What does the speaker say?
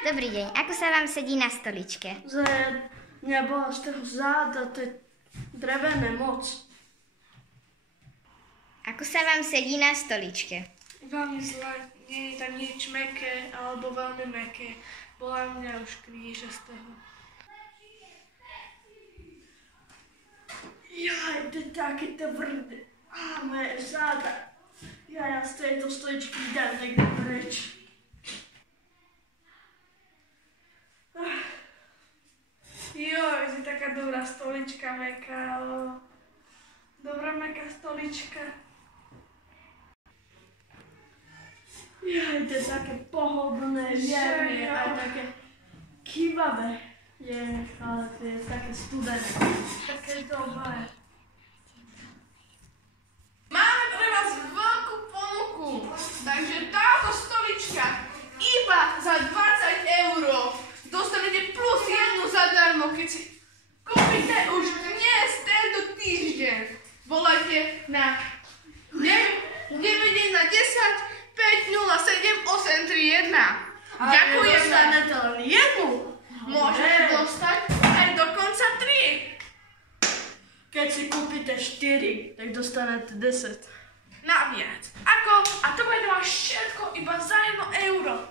Dobrý deň, ako sa vám sedí na stoličke? Mňa bola z toho záda, to je drevené moc. Ako sa vám sedí na stoličke? Veľmi zle, nie je tam nič mäkké alebo veľmi mäkké. Bola mňa už kríža z toho. Jaj, to je také tvrdé. Moje záda. Ja z tejto stoličky dám niekde preč. Joj, je taká dobrá stolička mäkká, dobrá mäkká stolička. Jaj, to je také pohodlné, jemné a také kývavé. Ale to je také studené. Také dobré. Máme pre vás veľkú ponuku, takže táto stolička iba za 20 € dostanete plus jednu zadarmo, keď si kúpite už dnes, tento týždeň. Volajte na 910 507 831. Ďakujem. Dostanete len jednu. Môžete dostať aj dokonca 3. Keď si kúpite 4, tak dostanete 10. Naviac. Ako? A to bude vás všetko iba za 1 €.